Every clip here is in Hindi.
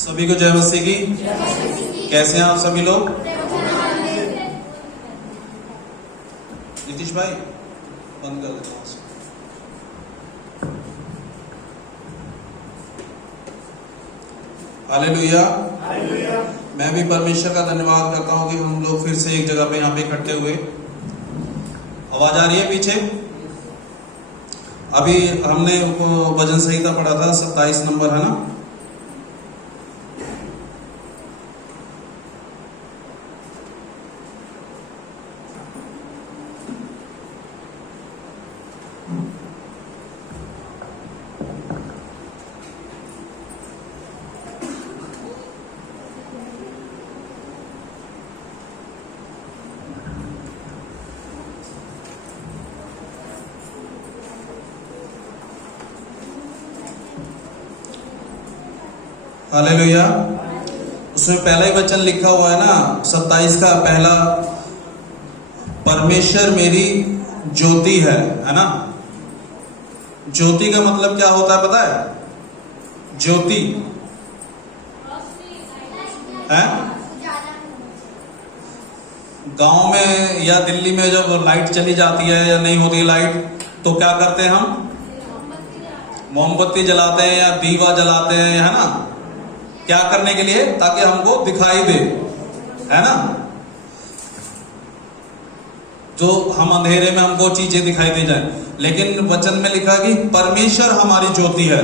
सभी को जय मसीह की। कैसे हैं आप सभी लोग? नीतीश भाई बंद कर देता हूँ। हालेलुया। मैं भी परमेश्वर का धन्यवाद करता हूँ कि हम लोग फिर से एक जगह पे यहाँ पे इकट्ठे हुए। आवाज आ रही है पीछे? अभी हमने भजन संहिता पढ़ा था, 27 नंबर है ना। हालेलुया। उसमें पहला ही वचन लिखा हुआ है ना, 27 का पहला, परमेश्वर मेरी ज्योति है ना। ज्योति का मतलब क्या होता है पता है? ज्योति है गांव में या दिल्ली में जब लाइट चली जाती है या नहीं होती लाइट, तो क्या करते हैं हम? मोमबत्ती जलाते हैं या दीवा जलाते हैं, है ना। क्या करने के लिए? ताकि हमको दिखाई दे, है ना। जो हम अंधेरे में हमको चीजें दिखाई दे जाए। लेकिन वचन में लिखा कि परमेश्वर हमारी ज्योति है।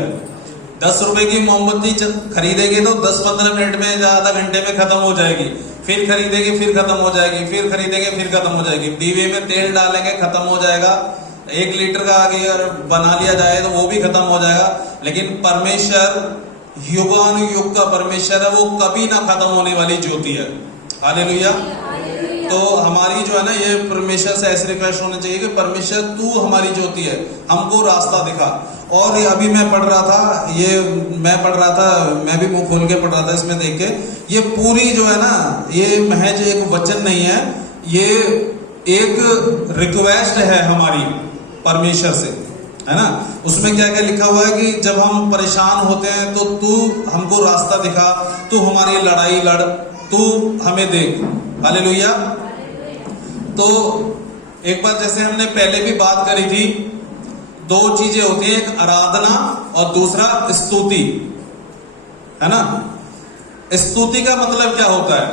10 रुपए की मोमबत्ती खरीदेंगे तो 10-15 मिनट में या आधा घंटे में खत्म हो जाएगी। फिर खरीदेंगे फिर खत्म हो जाएगी, फिर खरीदेंगे फिर खत्म हो जाएगी। दीवे में तेल डालेंगे खत्म हो जाएगा। 1 लीटर का अगर बना लिया जाए तो वो भी खत्म हो जाएगा। लेकिन परमेश्वर युगानुयुग का परमेश्वर है, वो कभी ना खत्म होने वाली ज्योति है। हालेलुया। तो हमारी जो है ना, ये परमेश्वर से ऐसे रिक्वेस्ट होनी चाहिए कि परमेश्वर तू हमारी ज्योति है, हमको रास्ता दिखा। और अभी मैं पढ़ रहा था, मैं भी मुंह खोल के पढ़ रहा था इसमें देख के। ये पूरी जो है ना, ये महज एक वचन नहीं है, ये एक रिक्वेस्ट है हमारी परमेश्वर से, है ना। उसमें क्या क्या लिखा हुआ है कि जब हम परेशान होते हैं तो तू हमको रास्ता दिखा, तू हमारी लड़ाई लड़, तू हमें देख। हालेलुया। तो एक बार जैसे हमने पहले भी बात करी थी, 2 चीजें होती हैं, एक आराधना और दूसरा स्तुति, है ना। स्तुति का मतलब क्या होता है?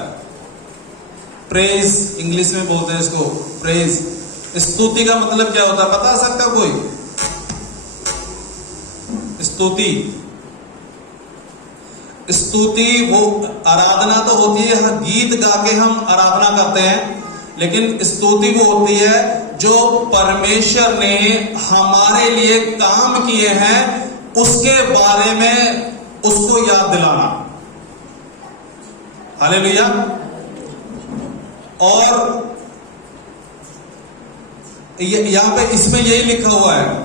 प्रेज, इंग्लिश में बोलते हैं इसको प्रेज। स्तुति का मतलब क्या होता है बता सकता कोई? स्तुति वो आराधना तो होती है, गीत गा के हम आराधना करते हैं। लेकिन स्तुति वो होती है जो परमेश्वर ने हमारे लिए काम किए हैं उसके बारे में उसको याद दिलाना। हालेलुया। और यहां पे इसमें यही लिखा हुआ है,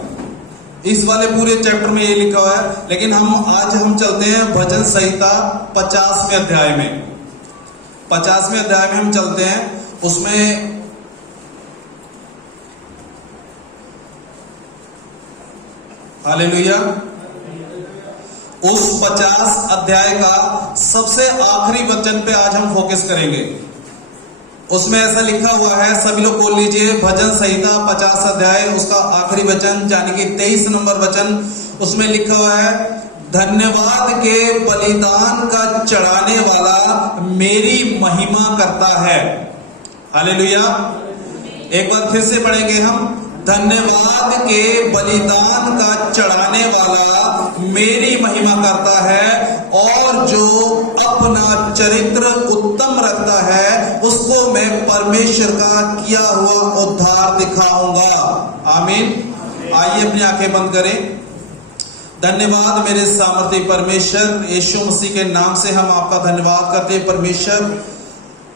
इस वाले पूरे चैप्टर में ये लिखा हुआ है। लेकिन आज हम चलते हैं भजन संहिता 50वें अध्याय में। 50वें अध्याय में हम चलते हैं। उसमें हालेलुया, उस 50 अध्याय का सबसे आखिरी वचन पे आज हम फोकस करेंगे। उसमें ऐसा लिखा हुआ है, सभी लोग बोल लीजिए, भजन संहिता 50 अध्याय, उसका आखिरी वचन यानी कि 23 नंबर वचन। उसमें लिखा हुआ है, धन्यवाद के बलिदान का चढ़ाने वाला मेरी महिमा करता है। हालेलुया। एक बार फिर से पढ़ेंगे हम, धन्यवाद के बलिदान का चढ़ाने वाला मेरी महिमा करता है, और जो अपना चरित्र उत्तम रखता है उसको मैं परमेश्वर का किया हुआ उद्धार दिखाऊंगा। आमीन। आइए अपनी आंखें बंद करें। धन्यवाद मेरे सामर्थी परमेश्वर, यीशु मसीह के नाम से हम आपका धन्यवाद करते हैं परमेश्वर।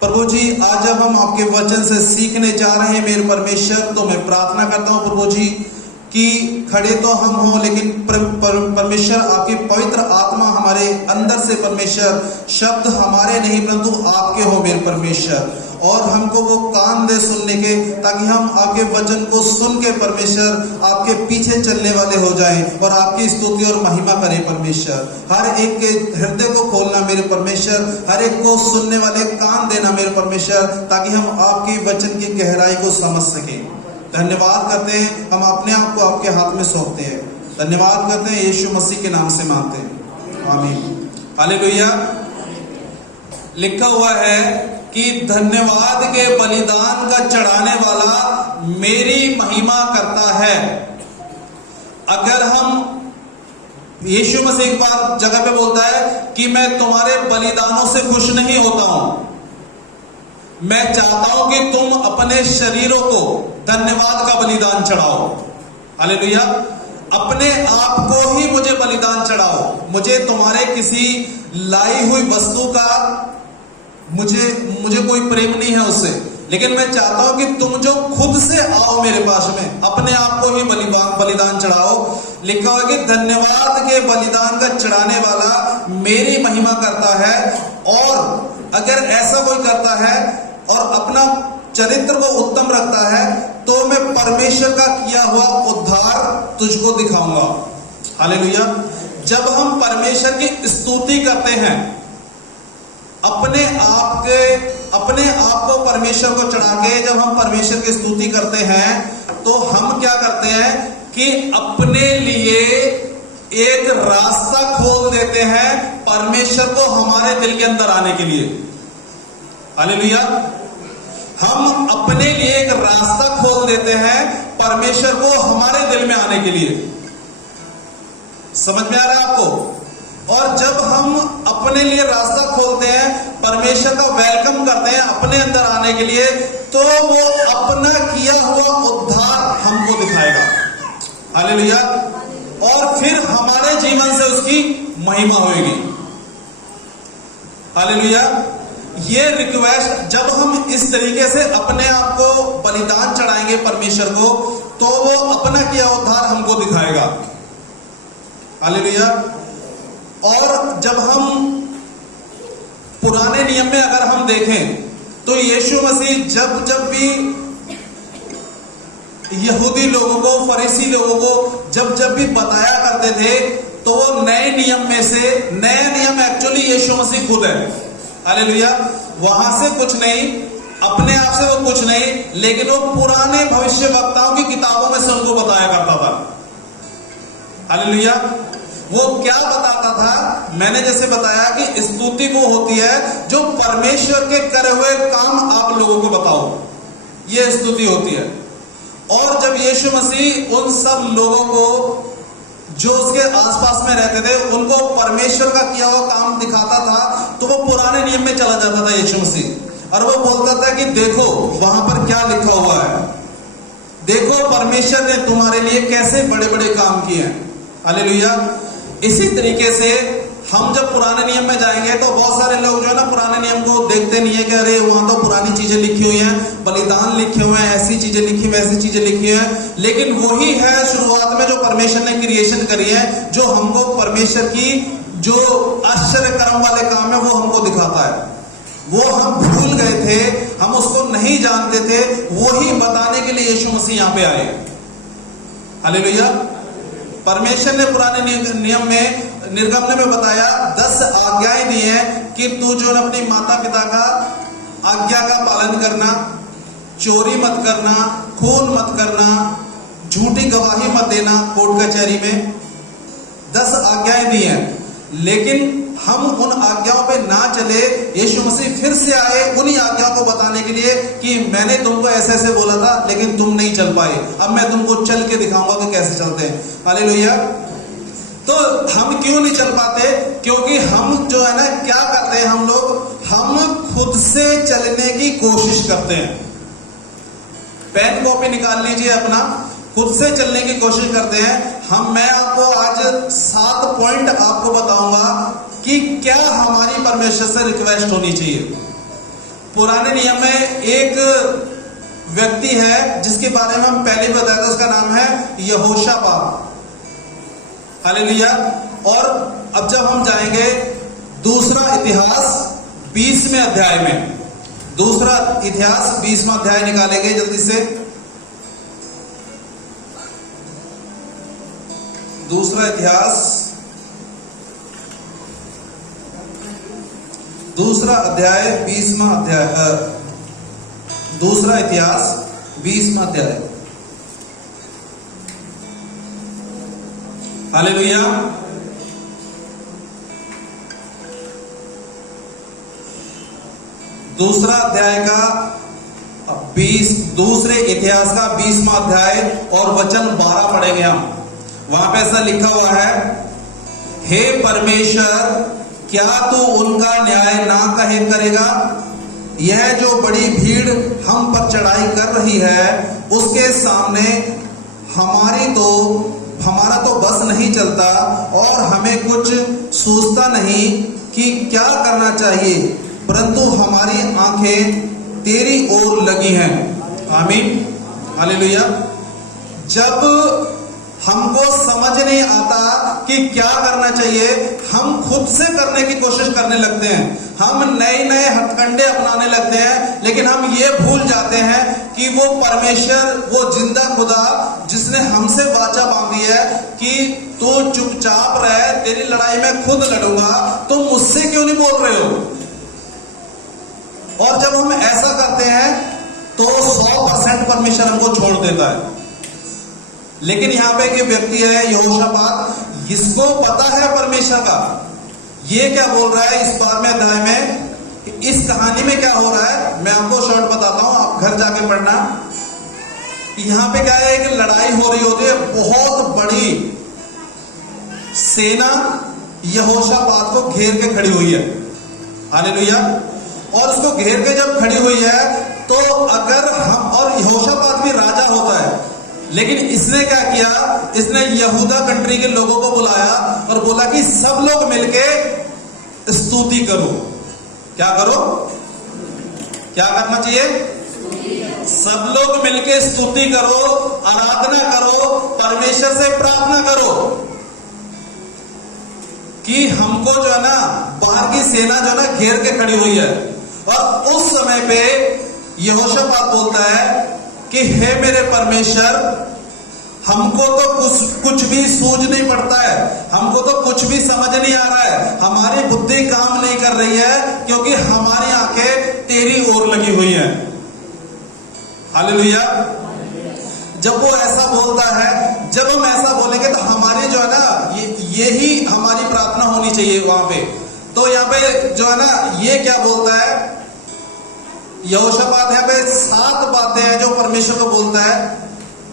प्रभु जी, आज जब हम आपके वचन से सीखने जा रहे हैं मेरे परमेश्वर, तो मैं प्रार्थना करता हूं प्रभु जी कि खड़े तो हम हो, लेकिन परमेश्वर आपकी पवित्र आत्मा हमारे अंदर से परमेश्वर, शब्द हमारे नहीं परंतु आपके हो मेरे परमेश्वर। और हमको वो कान दे सुनने के, ताकि हम आपके वचन को सुन के परमेश्वर आपके पीछे चलने वाले हो जाएं और आपकी स्तुति और महिमा करें परमेश्वर। हर एक के हृदय को खोलना मेरे परमेश्वर, हर एक को सुनने वाले कान देना मेरे परमेश्वर, ताकि हम आपके वचन की गहराई को समझ सकें। धन्यवाद करते हैं, हम अपने आप को आपके हाथ में सौंपते हैं। धन्यवाद करते हैं, यीशु मसीह के नाम से मांगते हैं, आमीन, हालेलुया। लिखा हुआ है कि धन्यवाद के बलिदान का चढ़ाने वाला मेरी महिमा करता है। अगर हम, यीशु मसीह एक बार जगह पे बोलता है कि मैं तुम्हारे बलिदानों से खुश नहीं होता हूं, मैं चाहता हूं कि तुम अपने शरीरों को धन्यवाद का बलिदान चढ़ाओ। हालेलुया। अपने आप को ही मुझे बलिदान चढ़ाओ। मुझे तुम्हारे किसी लाई हुई वस्तु का मुझे कोई प्रेम नहीं है उससे, लेकिन मैं चाहता हूं कि तुम जो खुद से आओ मेरे पास में, अपने आप को ही बलिदान चढ़ाओ। लिखा हुआ कि धन्यवाद के बलिदान का चढ़ाने वाला मेरी महिमा करता है। और अगर ऐसा कोई करता है और अपना चरित्र को उत्तम रखता है, तो मैं परमेश्वर का किया हुआ उद्धार तुझको दिखाऊंगा। हालेलुया। जब हम परमेश्वर की स्तुति करते हैं, अपने आप को परमेश्वर को चढ़ा के जब हम परमेश्वर की स्तुति करते हैं, तो हम क्या करते हैं कि अपने लिए एक रास्ता खोल देते हैं परमेश्वर को हमारे दिल के अंदर आने के लिए। हालेलुया। हम अपने लिए एक रास्ता खोल देते हैं परमेश्वर को हमारे दिल में आने के लिए। समझ में आ रहा है आपको? और जब हम अपने लिए रास्ता खोलते हैं, परमेश्वर का वेलकम करते हैं अपने अंदर आने के लिए, तो वो अपना किया हुआ उद्धार हमको दिखाएगा। हालेलुया। और फिर हमारे जीवन से उसकी महिमा होगी। हालेलुया। ये रिक्वेस्ट जब हम इस तरीके से अपने आप को बलिदान चढ़ाएंगे परमेश्वर को, तो वो अपना किया उद्धार हमको दिखाएगा। हालेलुया। और जब हम पुराने नियम में अगर हम देखें, तो यीशु मसीह जब भी यहूदी लोगों को, फरीसी लोगों को जब भी बताया करते थे, तो वो नए नियम में से, नया नियम एक्चुअली यीशु मसीह खुद है। हालेलुया। वहां से कुछ नहीं, अपने आप से वो कुछ नहीं, लेकिन वो पुराने भविष्य वक्ताओं की किताबों में से उनको बताया करता था। हालेलुया। वो क्या बताता था? मैंने जैसे बताया कि स्तुति वो होती है जो परमेश्वर के करे हुए काम आप लोगों को बताओ, ये स्तुति होती है। और जब यीशु मसीह उन सब लोगों को जो उसके आसपास में रहते थे, उनको परमेश्वर का किया हुआ काम दिखाता था, तो वो पुराने नियम में चला जाता था यीशु मसीह, और वो बोलता था कि देखो वहां पर क्या लिखा हुआ है, देखो परमेश्वर ने तुम्हारे लिए कैसे बड़े बड़े काम किए हैं। हालेलुया। इसी तरीके से हम जब पुराने नियम में जाएंगे, तो बहुत सारे लोग जो है ना पुराने नियम को देखते नहीं है कि अरे वहां तो पुरानी चीजें लिखी हुई हैं, बलिदान लिखे हुए हैं, ऐसी चीजें लिखी, वैसी चीजें लिखी हैं, लेकिन वही है शुरुआत में जो परमेश्वर ने क्रिएशन करी है, जो हमको परमेश्वर की जो आश्चर्य कर्म वाले काम है वो हमको दिखाता है। वो हम भूल गए थे, हम उसको नहीं जानते थे, वही बताने के लिए यीशु मसीह यहाँ पे आए। हालेलुया। परमेश्वर ने पुराने नियम में, निर्गमन में बताया, 10 आज्ञाएं दी हैं कि तू जो अपनी माता पिता का आज्ञा का पालन करना, चोरी मत करना, खून मत करना, झूठी गवाही मत देना कोर्ट कचहरी में। 10 आज्ञाएं दी हैं, लेकिन हम उन आज्ञाओं पे ना चले। यीशु मसीह फिर से आए उन्हीं आज्ञाओं को बताने के लिए कि मैंने तुमको ऐसे ऐसे बोला था, लेकिन तुम नहीं चल पाए, अब मैं तुमको चल के दिखाऊंगा कि कैसे चलते हैं। हालेलुया। तो हम क्यों नहीं चल पाते? क्योंकि हम जो है ना क्या करते हैं, हम खुद से चलने की कोशिश करते हैं। पेन कॉपी निकाल लीजिए अपना, खुद से चलने की कोशिश करते हैं। मैं आपको आज 7 पॉइंट आपको बताऊंगा कि क्या हमारी परमेश्वर से रिक्वेस्ट होनी चाहिए। पुराने नियम में एक व्यक्ति है जिसके बारे में हम पहले बताया था, उसका नाम है यहोशापात। हालेलुया। और अब जब हम जाएंगे दूसरा इतिहास 20वें अध्याय में, दूसरा इतिहास 20वां अध्याय निकालेंगे जल्दी से। दूसरा इतिहास, दूसरा अध्याय 20वां अध्याय, दूसरा इतिहास 20वां अध्याय। हालेलुया। दूसरा अध्याय का 20, दूसरे इतिहास का 20वां अध्याय और वचन 12 पढ़ेंगे हम। वहां पे ऐसा लिखा हुआ है, हे परमेश्वर, क्या तू उनका न्याय ना कहे करेगा? यह जो बड़ी भीड़ हम पर चढ़ाई कर रही है, उसके सामने हमारा तो बस नहीं चलता और हमें कुछ सूझता नहीं कि क्या करना चाहिए, परंतु हमारी आंखें तेरी ओर लगी हैं। आमीन, हालेलुया। जब हमको समझ नहीं आता कि क्या करना चाहिए, हम खुद से करने की कोशिश करने लगते हैं, हम नए नए हथकंडे अपनाने लगते हैं, लेकिन हम ये भूल जाते हैं कि वो परमेश्वर, वो जिंदा खुदा जिसने हमसे वाचा बांधी है कि तू चुपचाप रह, तेरी लड़ाई मैं खुद लड़ूंगा, तुम मुझसे क्यों नहीं बोल रहे हो? और जब हम ऐसा करते हैं तो 100% परमेश्वर हमको छोड़ देता है। लेकिन यहां पे एक व्यक्ति है यहोशापात, जिसको पता है परमेश्वर का। ये क्या बोल रहा है इस 12वें अध्याय में, इस कहानी में क्या हो रहा है, मैं आपको शॉर्ट बताता हूं, आप घर जाके पढ़ना। यहां पे क्या है, एक लड़ाई हो रही होती है, बहुत बड़ी सेना यहोशापात को घेर के खड़ी हुई है। हालेलुया। और उसको घेर के जब खड़ी हुई है तो अगर हम, और यहोशापात भी राजा होता है, लेकिन इसने क्या किया, इसने यहूदा कंट्री के लोगों को बुलाया और बोला कि सब लोग मिलके स्तुति करो। क्या करो? क्या करना चाहिए? सब लोग मिलके स्तुति करो, आराधना करो, परमेश्वर से प्रार्थना करो कि हमको जो है ना, बाहर की सेना जो है ना घेर के खड़ी हुई है। और उस समय पे यहोशापात बोलता है कि हे मेरे परमेश्वर, हमको तो कुछ भी सूझ नहीं पड़ता है, हमको तो कुछ भी समझ नहीं आ रहा है, हमारी बुद्धि काम नहीं कर रही है, क्योंकि हमारी आंखें तेरी ओर लगी हुई हैं। हालेलुया। जब वो ऐसा बोलता है, जब हम ऐसा बोलेंगे तो हमारी जो है ना, यही हमारी प्रार्थना होनी चाहिए वहां पे। तो यहाँ पे जो है ना, ये क्या बोलता है यहोशापात, यहाँ पे 7 बातें हैं जो परमेश्वर को बोलता है।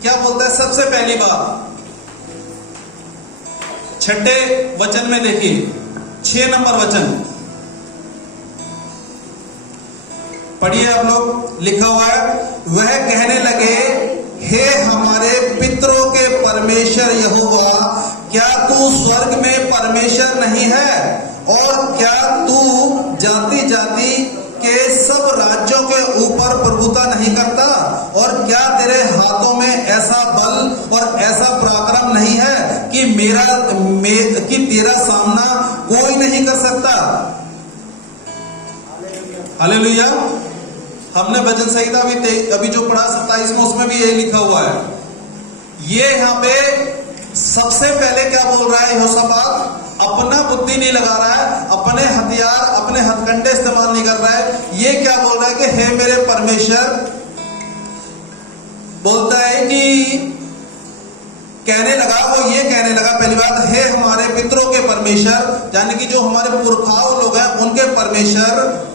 क्या बोलता है? सबसे पहली बात 6 वचन में देखिए, 6 नंबर वचन पढ़िए आप लोग। लिखा हुआ है, वह कहने लगे, हे हमारे पितरों के परमेश्वर यहोवा, क्या तू स्वर्ग में परमेश्वर नहीं है? और क्या तू जाति जाति के सब राज्यों के ऊपर प्रभुता नहीं करता? और क्या तेरे हाथों में ऐसा बल और ऐसा पराक्रम नहीं है कि तेरा सामना कोई नहीं कर सकता? हालेलुया। हमने भजन संहिता अभी जो पढ़ा 27 में, उसमें भी यही लिखा हुआ है। ये यहाँ पे सबसे पहले क्या बोल रहा है यहोशापात? अपना बुद्धि नहीं लगा रहा है, अपने हथियार, अपने हथकंडे इस्तेमाल नहीं कर रहा है। ये क्या बोल रहा है कि हे मेरे परमेश्वर, बोलता है कि कहने लगा, वो ये कहने लगा, पहली बात, हे हमारे पितरों के परमेश्वर, यानी कि जो हमारे पुरखाओं लोग हैं उनके परमेश्वर,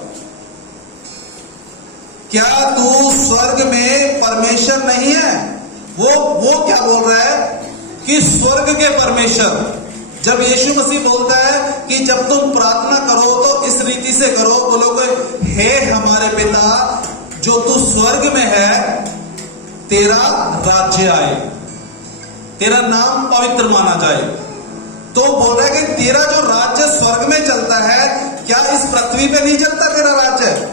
क्या तू स्वर्ग में परमेश्वर नहीं है? वो क्या बोल रहा है कि स्वर्ग के परमेश्वर। जब यीशु मसीह बोलता है कि जब तुम प्रार्थना करो तो इस रीति से करो, बोलोगे, हे हमारे पिता जो तू स्वर्ग में है, तेरा राज्य आए, तेरा नाम पवित्र माना जाए। तो बोल रहा है कि तेरा जो राज्य स्वर्ग में चलता है, क्या इस पृथ्वी पे नहीं चलता तेरा राज्य?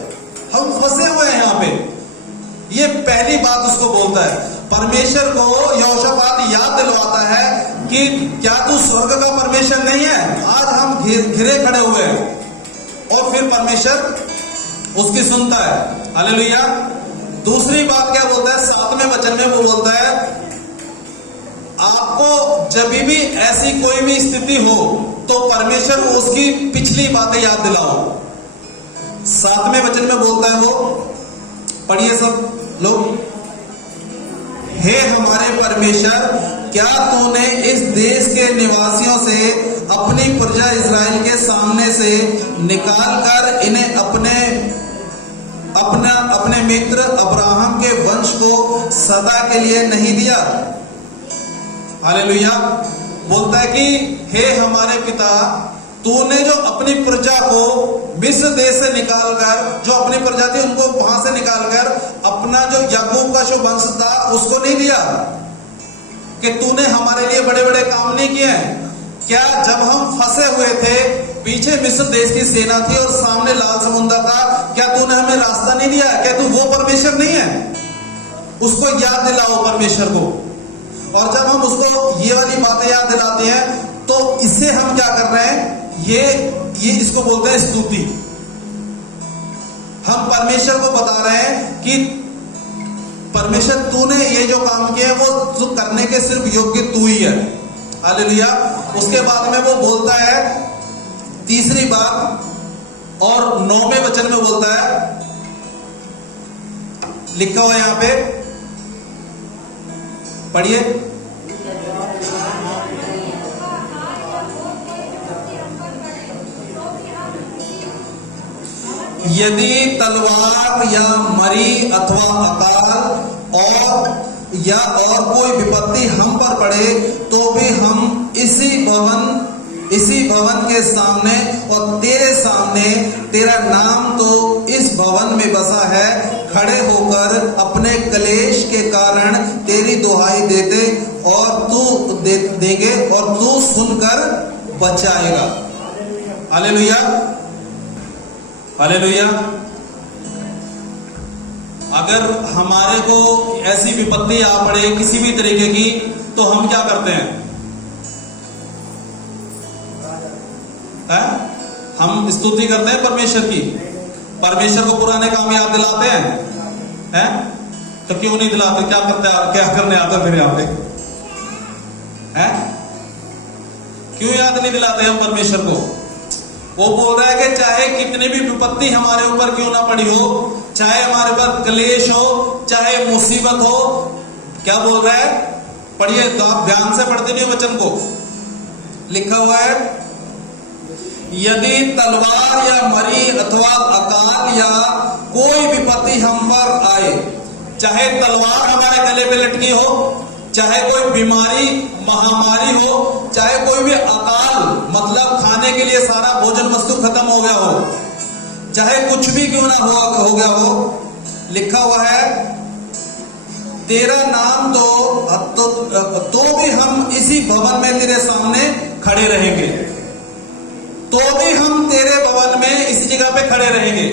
हम फंसे हुए हैं यहाँ पे। ये पहली बात उसको बोलता है। परमेश्वर को यहोशापात याद दिलवाता है कि क्या तू स्वर्ग का परमेश्वर नहीं है? आज हम घिरे खड़े हुए हैं। और फिर परमेश्वर उसकी सुनता है। हालेलुया। दूसरी बात क्या बोलता है 7वें वचन में, वो बोलता है आपको जब भी ऐसी कोई भी स्थिति हो तो परमेश्वर को उसकी पिछली बातें याद दिलाओ। 7वें वचन में बोलता है वो, पढ़िए सब लोग। हे हमारे परमेश्वर, क्या तूने इस देश के निवासियों से अपनी प्रजा इस्राएल के सामने से निकाल कर इन्हें अपने मित्र अब्राहम के वंश को सदा के लिए नहीं दिया? हालेलुया। बोलता है कि हे हमारे पिता, तूने जो अपनी प्रजा को मिस्र देश से निकालकर, जो अपनी प्रजा थी उनको वहां से निकालकर अपना जो याकूब का जो वंश था उसको नहीं दिया? कि तूने हमारे लिए बड़े बड़े काम नहीं किए हैं क्या? जब हम फंसे हुए थे, पीछे मिस्र देश की सेना थी और सामने लाल समुद्र था, क्या तूने हमें रास्ता नहीं दिया? क्या तू वो परमेश्वर नहीं है? उसको याद दिलाओ परमेश्वर को। और जब हम उसको ये वाली बातें याद दिलाते हैं तो इससे हम क्या कर रहे हैं, ये इसको बोलते हैं स्तुति। हम परमेश्वर को बता रहे हैं कि परमेश्वर तूने ये जो काम किए वो करने के सिर्फ योग्य तू ही है। हालेलुया। उसके बाद में वो बोलता है तीसरी बात, और 9वें वचन में बोलता है, लिखा हुआ यहां पे, पढ़िए। यदि तलवार या मरी अथवा अकाल और कोई विपत्ति हम पर पड़े तो भी हम इसी भवन के सामने और तेरे सामने, तेरा नाम तो इस भवन में बसा है, खड़े होकर अपने क्लेश के कारण तेरी दुहाई देते और तू देंगे और तू सुनकर बचाएगा। हालेलुया। हालेलुया। अगर हमारे को ऐसी विपत्ति आ पड़े किसी भी तरीके की तो हम क्या करते हैं? हम स्तुति करते हैं परमेश्वर की, परमेश्वर को पुराने काम याद दिलाते हैं, तो क्यों नहीं दिलाते? क्या करने आता फिर यहाँ पे? क्यों याद नहीं दिलाते हम परमेश्वर को? वो बोल रहा है कि चाहे कितनी भी विपत्ति हमारे ऊपर क्यों ना पड़ी हो, चाहे हमारे ऊपर क्लेश हो, चाहे मुसीबत हो, क्या बोल रहा है? पढ़िए तो आप ध्यान से पढ़ते नहीं वचन को। लिखा हुआ है, यदि तलवार या मरी अथवा अकाल या कोई विपत्ति हम पर आए, चाहे तलवार हमारे गले पे लटकी हो, चाहे कोई बीमारी महामारी हो, चाहे कोई भी अकाल मतलब खाने के लिए सारा भोजन वस्तु खत्म हो गया हो, चाहे कुछ भी क्यों ना हो गया हो, लिखा हुआ है तेरा नाम तो भी हम इसी भवन में तेरे सामने खड़े रहेंगे। तो भी हम तेरे भवन में इसी जगह पे खड़े रहेंगे,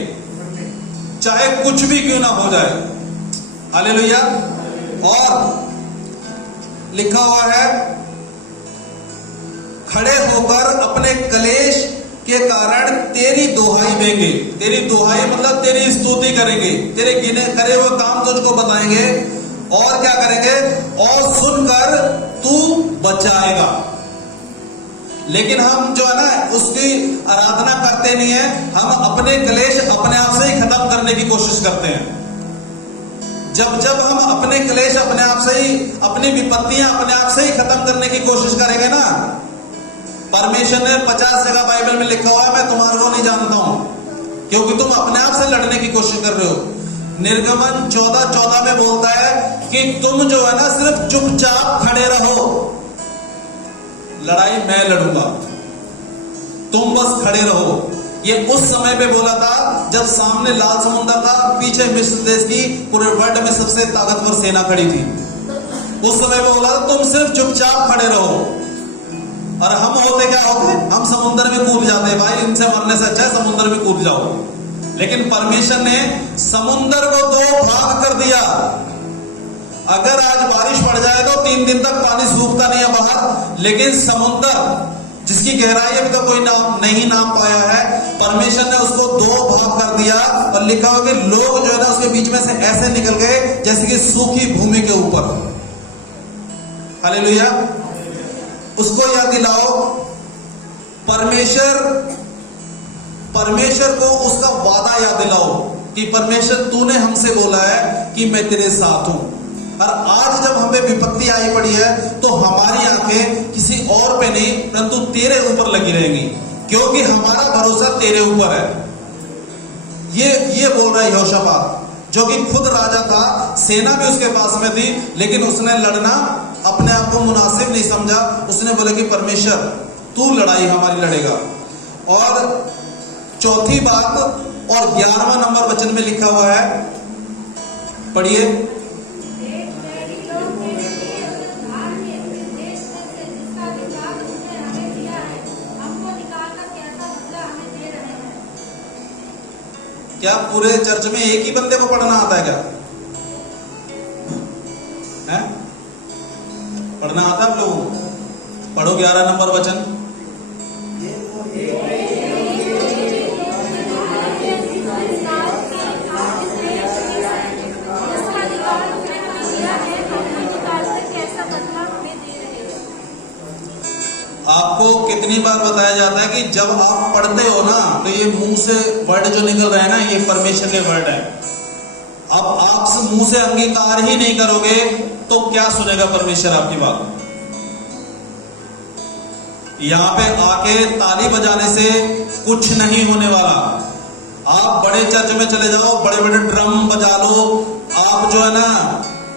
चाहे कुछ भी क्यों ना हो जाए। हालेलुया। और लिखा हुआ है, खड़े होकर अपने क्लेश के कारण तेरी दुहाई देंगे। तेरी दुहाई मतलब तेरी स्तुति करेंगे, तेरे गिने करे हुए काम तुझको बताएंगे, और क्या करेंगे? और सुनकर तू बचाएगा। लेकिन हम जो है ना उसकी आराधना करते नहीं है, हम अपने क्लेश अपने आप से ही खत्म करने की कोशिश करते हैं। जब हम अपने क्लेश अपने आप से ही, अपनी विपत्तियां अपने आप से ही खत्म करने की कोशिश करेंगे ना, परमेश्वर ने 50 जगह बाइबल में लिखा हुआ है मैं तुम्हारे को नहीं जानता हूं, क्योंकि तुम अपने आप से लड़ने की कोशिश कर रहे हो। निर्गमन 14:14 में बोलता है कि तुम जो है ना सिर्फ चुपचाप खड़े रहो, लड़ाई मैं लड़ूंगा, तुम बस खड़े रहो। ये उस समय पे बोला था जब सामने लाल समुद्र था, पीछे मिस्र देश की पूरे वर्ल्ड में सबसे ताकतवर सेना खड़ी थी। उस समय पे बोला था तुम सिर्फ चुपचाप खड़े रहो। और हम होते क्या होते? हम समुद्र में कूद जाते, भाई इनसे मरने से अच्छा है समुद्र में कूद जाओ। लेकिन परमेश्वर ने समुद्र को 2 भाग कर दिया। अगर आज बारिश पड़ जाए तो 3 दिन तक पानी सूखता नहीं है बाहर, लेकिन समुद्र जिसकी गहराई अभी तक कोई नहीं नाप पाया है, परमेश्वर ने उसको दो भाग कर दिया और लिखा हो कि लोग जो है ना उसके बीच में से ऐसे निकल गए जैसे कि सूखी भूमि के ऊपर। हालेलुया। उसको याद दिलाओ, परमेश्वर को उसका वादा याद दिलाओ कि परमेश्वर तूने हमसे बोला है कि मैं तेरे साथ हूं। और आज जब हमें विपत्ति आई पड़ी है तो हमारी आंखें किसी और पे नहीं परंतु तेरे ऊपर लगी रहेंगी, क्योंकि हमारा भरोसा तेरे ऊपर है। ये बोल रहा है यहोशापात, जो कि खुद राजा था, सेना भी उसके पास में थी, लेकिन उसने लड़ना अपने आप को मुनासिब नहीं समझा। उसने बोला कि परमेश्वर तू लड़ाई हमारी लड़ेगा। और चौथी बात और 11वां नंबर वचन में लिखा हुआ है, पढ़िए। क्या पूरे चर्च में एक ही बंदे को पढ़ना आता है क्या? है? पढ़ना आता है आप लोगों को? पढ़ो 11 नंबर वचन। आपको कितनी बार बताया जाता है कि जब आप पढ़ते हो ना तो ये मुंह से वर्ड जो निकल रहे हैं ना, ये परमेश्वर के वर्ड है। अब आप मुंह से अंगीकार ही नहीं करोगे तो क्या सुनेगा परमेश्वर आपकी बात? यहां पे आके ताली बजाने से कुछ नहीं होने वाला। आप बड़े चर्च में चले जाओ, बड़े बड़े ड्रम बजा लो, आप जो है ना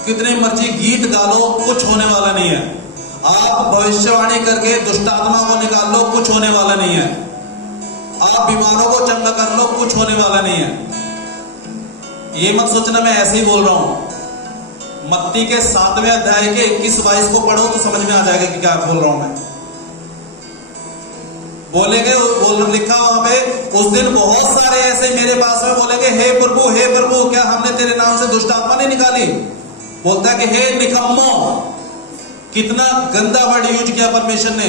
कितने मर्जी गीत गा लो, कुछ होने वाला नहीं है। आप भविष्यवाणी करके दुष्टात्मा को निकाल लो, कुछ होने वाला नहीं है। आप बीमारों को चंगा कर लो, कुछ होने वाला नहीं है। ये मत सोचना मैं ऐसे ही बोल रहा हूं। मत्ती के 7वें अध्याय के 21-22 को पढ़ो तो समझ में आ जाएगा कि क्या बोल रहा हूं मैं। बोलेंगे, लिखा वहां पे, उस दिन बहुत सारे ऐसे मेरे पास में बोलेंगे, हे प्रभु क्या हमने तेरे नाम से दुष्टात्मा नहीं निकाली? बोलता है कि हे निकम्मो। कितना गंदा वर्ड यूज किया परमेश्वर ने,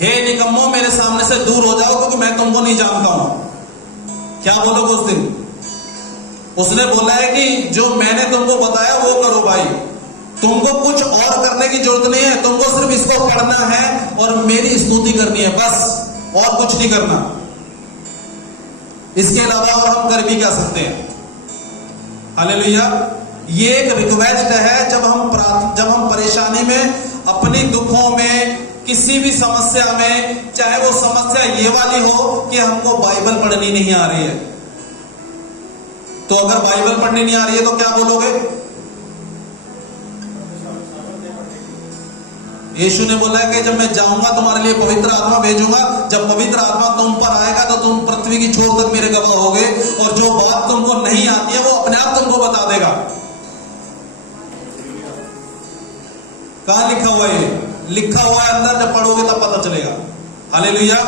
हे निकम्मो मेरे सामने से दूर हो जाओ क्योंकि मैं तुमको नहीं जानता हूं। क्या बोलोगे उस दिन? उसने बोला है कि जो मैंने तुमको बताया वो करो भाई, तुमको कुछ और करने की जरूरत नहीं है, तुमको सिर्फ इसको पढ़ना है और मेरी स्तुति करनी है, बस, और कुछ नहीं करना। इसके अलावा और हम कर भी क्या सकते हैं? हालेलुया। ये एक रिक्वेस्ट है, जब हम परेशानी में, अपनी दुखों में, किसी भी समस्या में, चाहे वो समस्या ये वाली हो कि हमको बाइबल पढ़नी नहीं आ रही है, तो अगर बाइबल पढ़नी नहीं आ रही है तो क्या बोलोगे? यीशु ने बोला है कि जब मैं जाऊंगा तुम्हारे लिए पवित्र आत्मा भेजूंगा, जब पवित्र आत्मा तुम पर आएगा तो तुम पृथ्वी की छोर तक मेरे गवाह होगे, और जो बात तुमको नहीं आती है वो अपने आप तुमको बता देगा। कहां लिखा हुआ है? लिखा हुआ है अंदर, जब पढ़ोगे तब पता चलेगा। हालेलुया।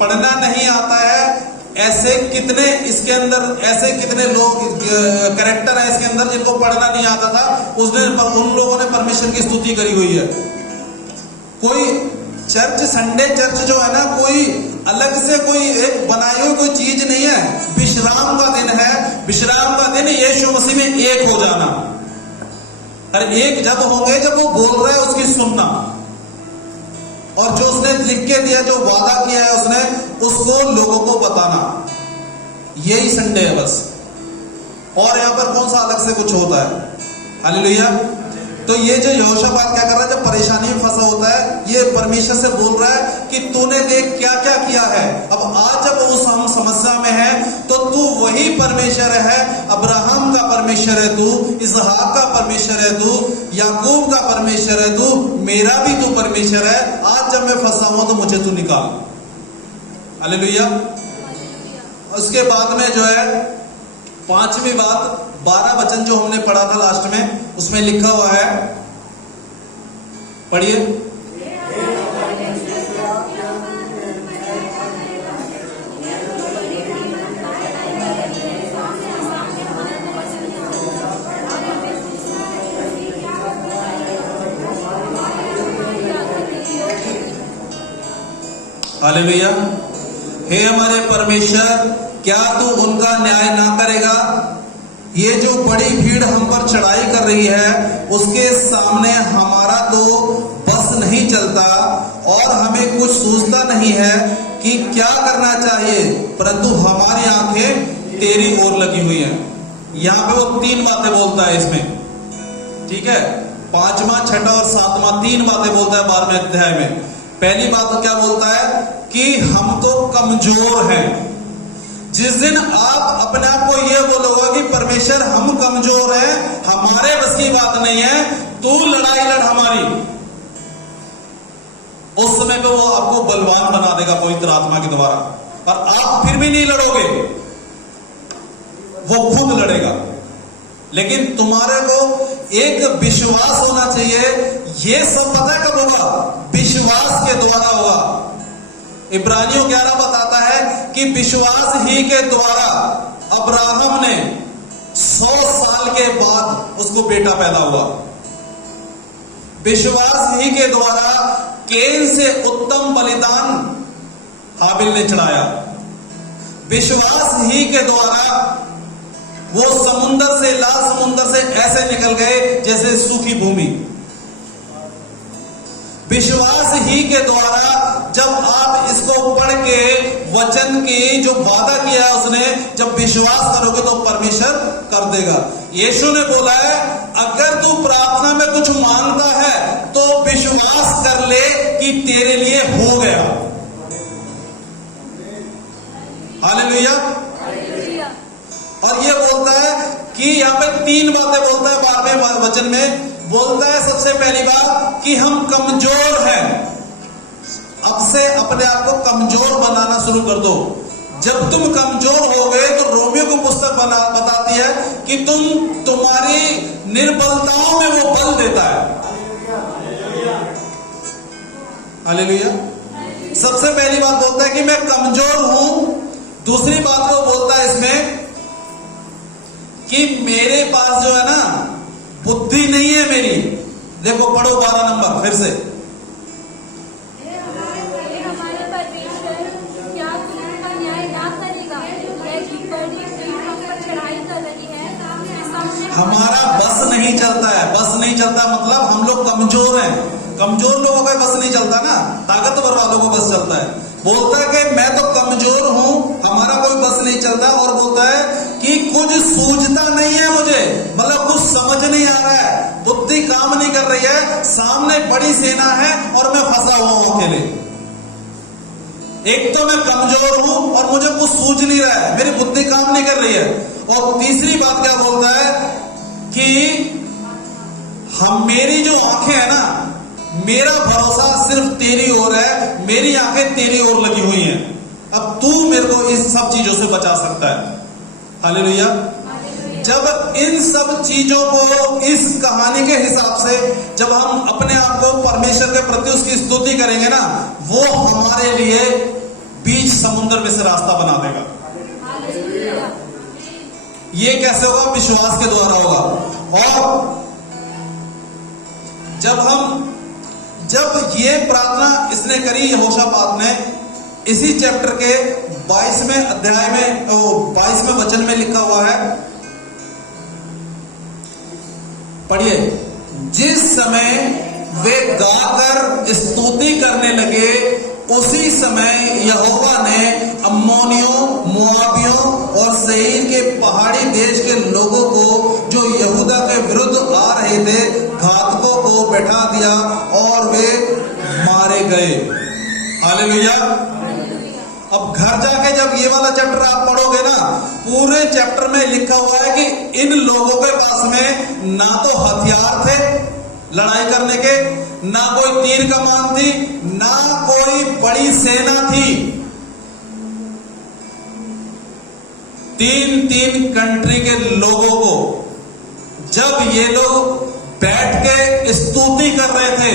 पढ़ना नहीं आता है, ऐसे कितने इसके अंदर, ऐसे कितने लोग कैरेक्टर है इसके अंदर जिनको पढ़ना नहीं आता था, उन लोगों ने परमेश्वर की स्तुति करी हुई है। कोई चर्च, संडे चर्च जो है ना, कोई अलग से कोई एक बनाई हुई कोई चीज नहीं है। विश्राम का दिन है, विश्राम का दिन यीशु मसीह में एक हो जाना। और एक जब होंगे जब वो बोल रहे हैं उसकी सुनना, और जो उसने लिख के दिया, जो वादा किया है उसने, उसको लोगों को बताना। यही संडे है बस, और यहां पर कौन सा अलग से कुछ होता है? हालेलुया। तो ये जो यहोशापात क्या कर रहा है, जब परेशानी में फंसा होता है, ये परमेश्वर से बोल रहा है कि तूने देख क्या क्या किया है। अब आज जब उस हम समस्या में है तो तू वही परमेश्वर है, अब्राहम का परमेश्वर है तू, इसहाक का परमेश्वर है तू, याकूब का परमेश्वर है तू, मेरा भी तू परमेश्वर है। आज जब मैं फंसा हूं तो मुझे तू निकाल। हालेलुया। उसके बाद में जो है 5वीं बात, 12 वचन जो हमने पढ़ा था लास्ट में, उसमें लिखा हुआ है, पढ़िए। हालेलुया। हे हमारे परमेश्वर, क्या तू उनका न्याय ना करेगा? ये जो बड़ी भीड़ हम पर चढ़ाई कर रही है, उसके सामने हमारा तो बस नहीं चलता और हमें कुछ सूझता नहीं है कि क्या करना चाहिए, परंतु हमारी आंखें तेरी ओर लगी हुई हैं। यहां पे वो 3 बातें बोलता है इसमें, ठीक है। 5वां, 6वां और 7वां 3 बातें बोलता है 12वें अध्याय में। पहली बात तो क्या बोलता है कि हम तो कमजोर हैं। जिस दिन आप अपने आप को यह बोलोगे कि परमेश्वर हम कमजोर हैं, हमारे बस की बात नहीं है, तू लड़ाई लड़ हमारी, उस समय पे वो आपको बलवान बना देगा पवित्र आत्मा के द्वारा। और आप फिर भी नहीं लड़ोगे, वो खुद लड़ेगा। लेकिन तुम्हारे को एक विश्वास होना चाहिए। ये सब पता कब होगा? विश्वास के द्वारा होगा। इब्रानियों 11 बताता है कि विश्वास ही के द्वारा अब्राहम ने 100 साल के बाद उसको बेटा पैदा हुआ। विश्वास ही के द्वारा केन से उत्तम बलिदान हाबिल ने चढ़ाया। विश्वास ही के द्वारा वो समुंदर से, लाल समुंदर से ऐसे निकल गए जैसे सूखी भूमि। विश्वास ही के द्वारा जब आप इसको पढ़ के वचन की जो वादा किया है उसने, जब विश्वास करोगे तो परमेश्वर कर देगा। यीशु ने बोला है, अगर तू प्रार्थना में कुछ मांगता है तो विश्वास कर ले कि तेरे लिए हो गया। हालेलुया। और ये बोलता है कि यहाँ पे 3 बातें बोलता है 12वें वचन में। बोलता है सबसे पहली बात कि हम कमजोर हैं। अब से अपने आप को कमजोर बनाना शुरू कर दो। जब तुम कमजोर हो गए तो रोमियो को पुस्तक बताती है कि तुम्हारी निर्बलताओं में वो बल देता है। हालेलुया। सबसे पहली बात बोलता है कि मैं कमजोर हूं। दूसरी बात को बोलता है इसमें कि मेरे पास जो है ना बुद्धि नहीं है मेरी। देखो पढ़ो 12 नंबर फिर से। हमारा बस नहीं चलता है। बस नहीं चलता मतलब हम लोग कमजोर हैं। कमजोर लोगों का बस नहीं चलता ना, ताकतवर वालों को बस चलता है। बोलता है कि मैं तो कमजोर हूं, हमारा कोई बस नहीं चलता। और बोलता है कि कुछ सूझता नहीं है मुझे, मतलब कुछ समझ नहीं आ रहा है, बुद्धि काम नहीं कर रही है, सामने बड़ी सेना है और मैं फंसा हुआ हूं अकेले। एक तो मैं कमजोर हूं और मुझे कुछ सूझ नहीं रहा है, मेरी बुद्धि काम नहीं कर रही है। और तीसरी बात क्या बोलता है कि मेरी जो आंखें है ना, मेरा भरोसा सिर्फ तेरी ओर है, मेरी आंखें तेरी ओर लगी हुई हैं। अब तू मेरे को इस सब चीजों से बचा सकता है। हालेलुया। जब इन सब चीजों को इस कहानी के हिसाब से जब हम अपने आप को परमेश्वर के प्रति उसकी स्तुति करेंगे ना, वो हमारे लिए बीच समुद्र में से रास्ता बना देगा। ये कैसे होगा? विश्वास के द्वारा होगा। और जब ये प्रार्थना इसने करी यहोशापात ने, इसी चैप्टर के 22वें अध्याय में 22वें वचन में लिखा हुआ है, पढ़िए। जिस समय वे गाकर स्तुति करने लगे, उसी समय यहोवा ने अम्मोनियों, मोआबियों और सेईर के पहाड़ी देश के लोगों को जो यहूदा के विरुद्ध आ रहे थे, घातकों को बैठा दिया और वे मारे गए। हालेलुया। अब घर जाके जब ये वाला चैप्टर आप पढ़ोगे ना, पूरे चैप्टर में लिखा हुआ है कि इन लोगों के पास में ना तो हथियार थे लड़ाई करने के, ना कोई तीर कमान थी, ना कोई बड़ी सेना थी। 3-3 कंट्री के लोगों को जब ये लोग बैठ के स्तुति कर रहे थे,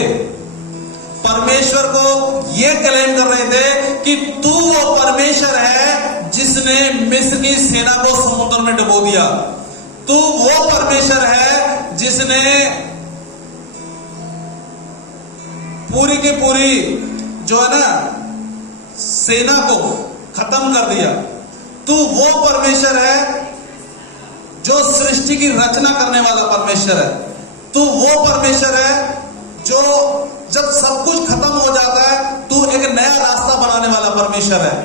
परमेश्वर को ये क्लेम कर रहे थे कि तू वो परमेश्वर है जिसने मिस्र की सेना को समुद्र में डुबो दिया। तू वो परमेश्वर है जिसने पूरी की पूरी जो है ना सेना को खत्म कर दिया। तू वो परमेश्वर है जो सृष्टि की रचना करने वाला परमेश्वर है। तू वो परमेश्वर है जो जब सब कुछ खत्म हो जाता है तू एक नया रास्ता बनाने वाला परमेश्वर है।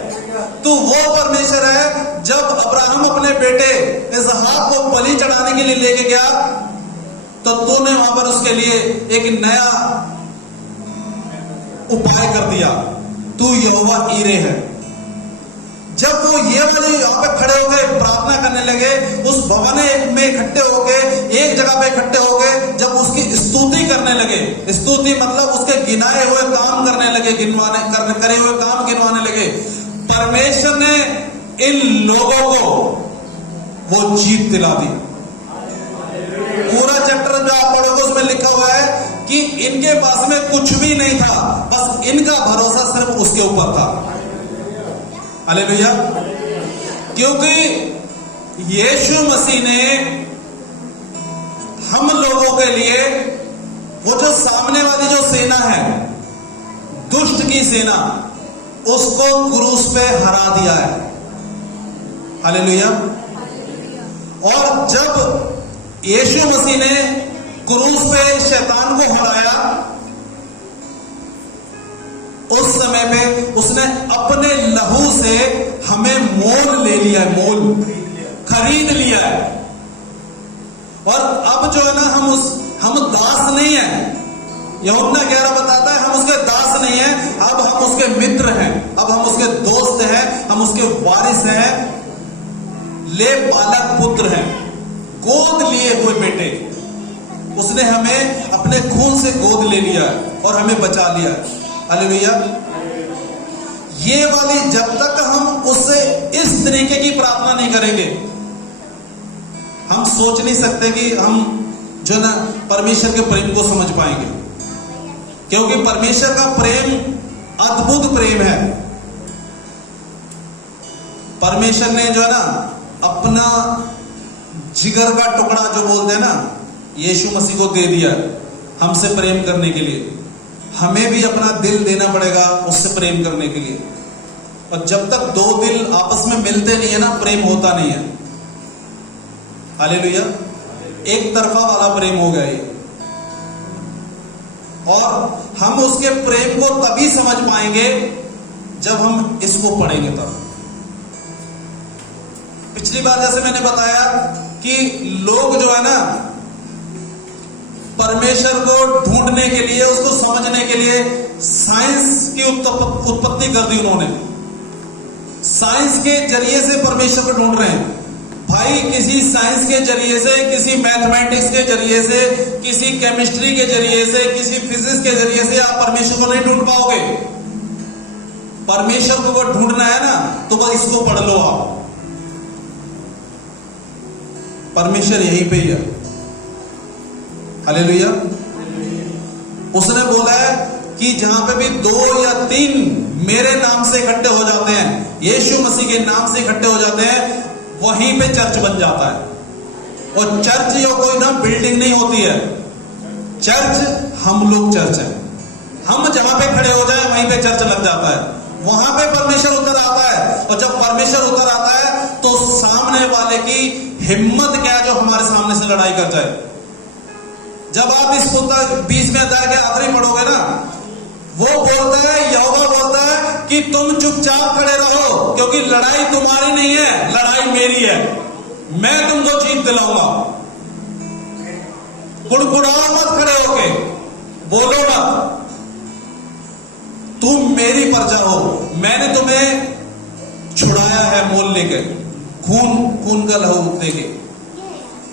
तू वो परमेश्वर है जब अब्राहम अपने बेटे इसहाक को बलि चढ़ाने के लिए लेके गया तो तूने वहां पर उसके लिए एक नया उपाय कर दिया। तू यहोवा ईरे है। जब वो ये वाले यहाँ पे खड़े हो गए, प्रार्थना करने लगे, उस भवन में इकट्ठे हो गए, एक जगह पे इकट्ठे हो गए, जब उसकी स्तुति करने लगे, स्तुति मतलब उसके गिनाए हुए काम करने लगे, करे हुए काम गिनवाने लगे, परमेश्वर ने इन लोगों को वो जीत दिला दी। पूरा चैप्टर जो आप पढ़ोगे उसमें लिखा हुआ है कि इनके पास में कुछ भी नहीं था, बस इनका भरोसा सिर्फ उसके ऊपर था। हालेलुया। क्योंकि यीशु मसीह ने हम लोगों के लिए वो जो सामने वाली जो सेना है, दुष्ट की सेना, उसको क्रूस पे हरा दिया है। हालेलुया। और जब यीशु मसीह ने क्रूस पे शैतान को हराया, उस समय पे उसने अपने लहू से हमें मोल ले लिया है, मोल खरीद लिया है। और अब जो है ना, हम दास नहीं है। यूहन्ना 11 बताता है हम उसके दास नहीं है, अब हम उसके मित्र हैं, अब हम उसके दोस्त हैं, हम उसके वारिस हैं, ले बालक पुत्र हैं, गोद लिए हुए बेटे। उसने हमें अपने खून से गोद ले लिया और हमें बचा लिया। हालेलुया। ये वाली जब तक हम उससे इस तरीके की प्रार्थना नहीं करेंगे, हम सोच नहीं सकते कि हम जो ना परमेश्वर के प्रेम को समझ पाएंगे। क्योंकि परमेश्वर का प्रेम अद्भुत प्रेम है। परमेश्वर ने जो है ना अपना जिगर का टुकड़ा जो बोलते हैं ना, यीशु मसीह को दे दिया हमसे प्रेम करने के लिए। हमें भी अपना दिल देना पड़ेगा उससे प्रेम करने के लिए। और जब तक दो दिल आपस में मिलते नहीं है ना, प्रेम होता नहीं है। हालेलुया। एक तरफा वाला प्रेम हो गया ये। और हम उसके प्रेम को तभी समझ पाएंगे जब हम इसको पढ़ेंगे तब। पिछली बार जैसे मैंने बताया कि लोग जो है ना परमेश्वर को ढूंढने के लिए, उसको समझने के लिए साइंस की उत्पत्ति कर दी उन्होंने। साइंस के जरिए से परमेश्वर को ढूंढ रहे हैं। भाई किसी साइंस के जरिए से, किसी मैथमेटिक्स के जरिए से, किसी केमिस्ट्री के जरिए से, किसी फिजिक्स के जरिए से आप परमेश्वर को नहीं ढूंढ पाओगे। परमेश्वर को ढूंढना है ना तो बस इसको पढ़ लो आप। परमेश्वर यहीं पे ही है। हालेलुया। उसने बोला है कि जहां पे भी 2 या 3 मेरे नाम से इकट्ठे हो जाते हैं, यीशु मसीह के नाम से इकट्ठे हो जाते हैं, वहीं पे चर्च बन जाता है। और चर्च ये कोई ना बिल्डिंग नहीं होती है। चर्च हम लोग चर्च है। हम जहां पे खड़े हो जाए वहीं पे चर्च लग जाता है। वहां पे परमेश्वर उतर आता है। और जब परमेश्वर उतर आता है तो सामने वाले की हिम्मत क्या जो हमारे सामने से लड़ाई कर जाए। जब आप इस 20वें अध्याय के आखिरी पढ़ोगे ना, वो बोलता है, यहोवा बोलता है कि तुम चुपचाप खड़े रहो, क्योंकि लड़ाई तुम्हारी नहीं है, लड़ाई मेरी है। मैं तुमको जीत दिलाऊंगा। कुड़कुड़ाओ मत खड़े होके, बोलो मत, तुम मेरी प्रजा हो, मैंने तुम्हें छुड़ाया है मोल लेके, खून का लहू देके,